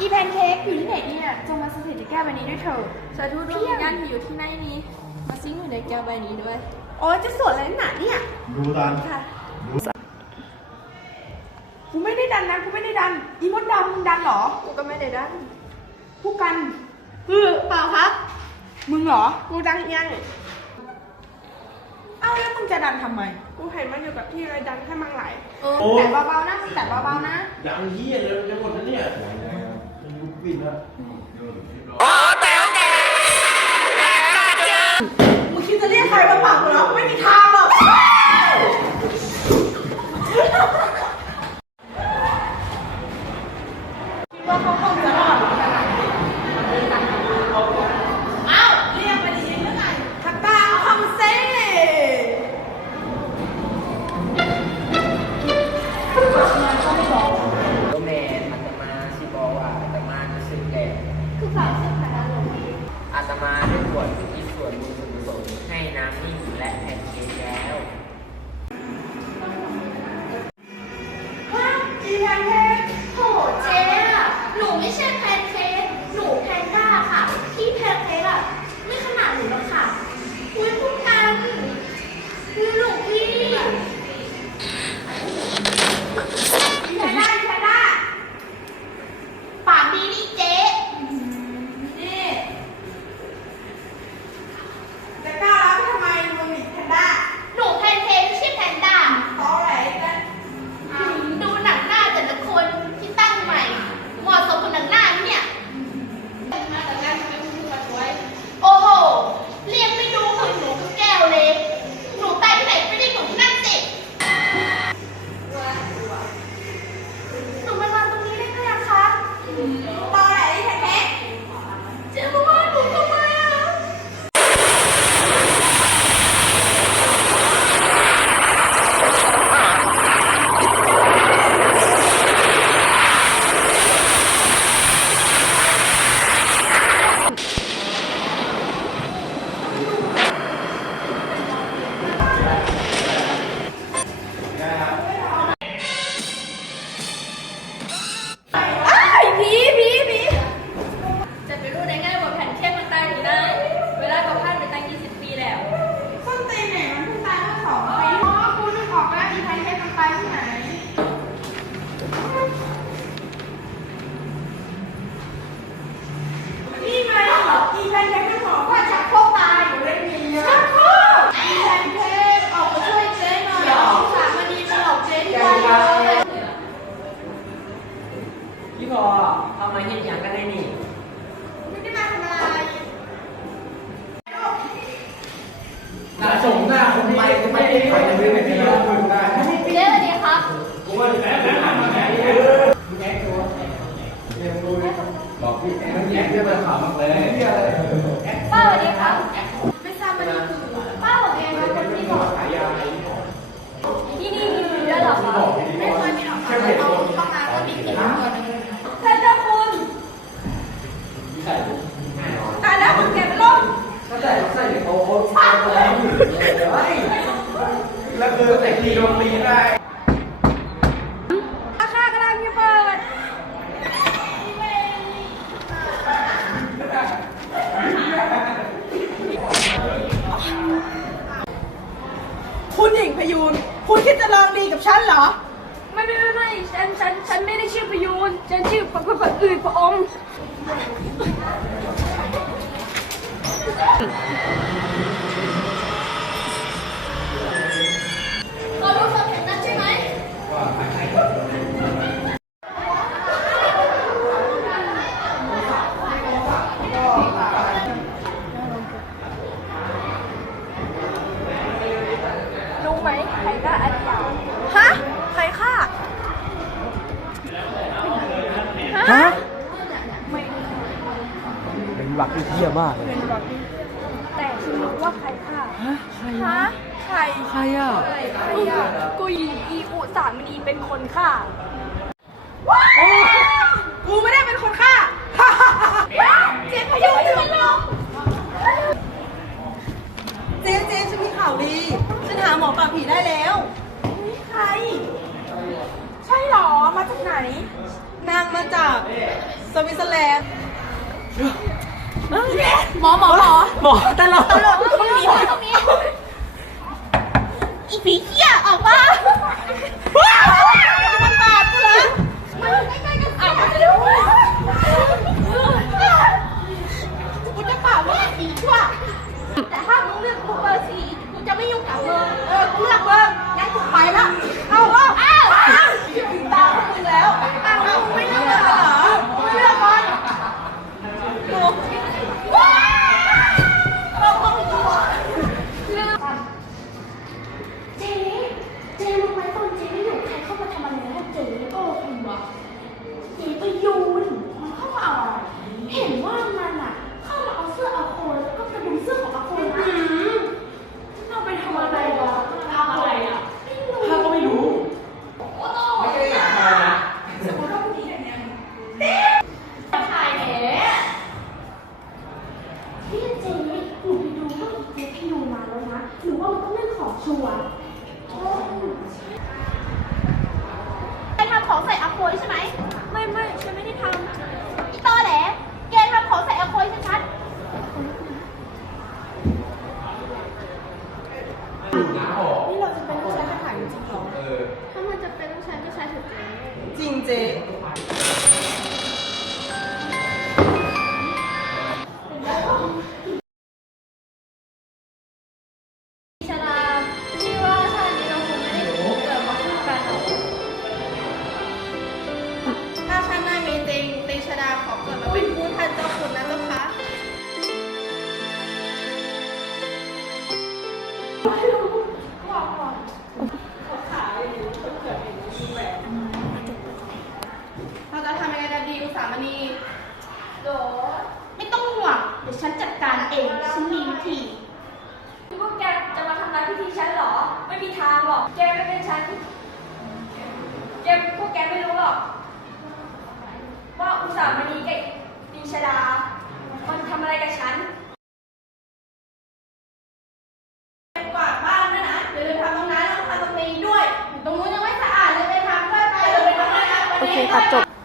อีแพนเค้กอยู่ที่ไหนเนี่ยจงมาสถิตในแก้วใบนี้ด้วยเถอะสาธุดวงวิญญานที่อยู่ที่ไหนนี้ มาซิงอยู่ในแก้วใบนี้ด้วย โอ้จะสวนอะไรหนาเนี่ย ดูดันค่ะกูไม่ได้ดันนะกูไม่ได้ดัน อีมดดำมึงดันเหรอ กูก็ไม่ได้ดันผู้กัน คือเปล่าครับ มึงเหรอ กูดันยังเอ้าแล้วมึงจะดันทำไม กูเห็นมันอยู่กับที่เลยดันให้มันไหลเออแต่เบาๆนะมึงแต่เบาๆนะยังเฮียเลยจะหมดแล้วเนี่ยมันลุกบินแล้วมึงคิดจะเรียกใครมาปากกูเหรอไม่มีทาง อีแพนเทนมันบอกว่าชักโครกตายอยู่เลยมีชักโครกอีแพนเทนออกมาช่วยเจ๊หน่อยสามวันนี้มาหลอกเจ๊ที่บ้านเลยพี่พอทำไมเห็นอย่างกันเลยนี่ไม่ได้มาทำอะไรหน้าส่งหน้าคนไปก็ไม่ได้ใครจะไม่ได้ไม่ได้ไม่ได้เจ๊สวัสดีครับกูว่าแพ้แพ้ทำมาแพ้ดิมึงแพ้ตัวเนี่ยมึงดูดิบอกพี่แพ้มึงแพ้ได้มาข่าวมากเลย แล้วแล้วคือแต่ทีโดนตีได้ราคากำลังจะเปิดคุณหญิงพยูน คุณคิดจะลองดีกับฉันเหรอ ไม่ไม่ไม่ไม่ฉันฉันฉันไม่ได้ชื่อพยูน ฉันชื่อพระพระพระอื่นพระองค์เร ใครกล้าอธิบายฮะ ใครฆ่าฮะเป็นวักที่เที่ยมากเลยแต่ฉันรู้ว่าใครฆ่าฮะใครฮะ ใคร ใครอะใครอะกูยีอีอุสามณีเป็นคนฆ่ากูไม่ได้เป็นคนฆ่าเจ๊พยูนเป็นลม เจ๊เจ๊ฉันมีข่าวดี ฉันหาหมอปราบผีได้แล้ว นี่ใคร ใช่หรอ มาจากไหน นางมาจากสวิตเซอร์แลนด์ หมอหมอหมอหมอตลกตลกตรงนี้ตงนี้อีผีเหี้ยออกมา ไม่ เราจะทำยังไงดีอุสามณีโดไม่ต้องห่วง เดี๋ยวฉันจัดการเอง ฉันมีวิธี あっと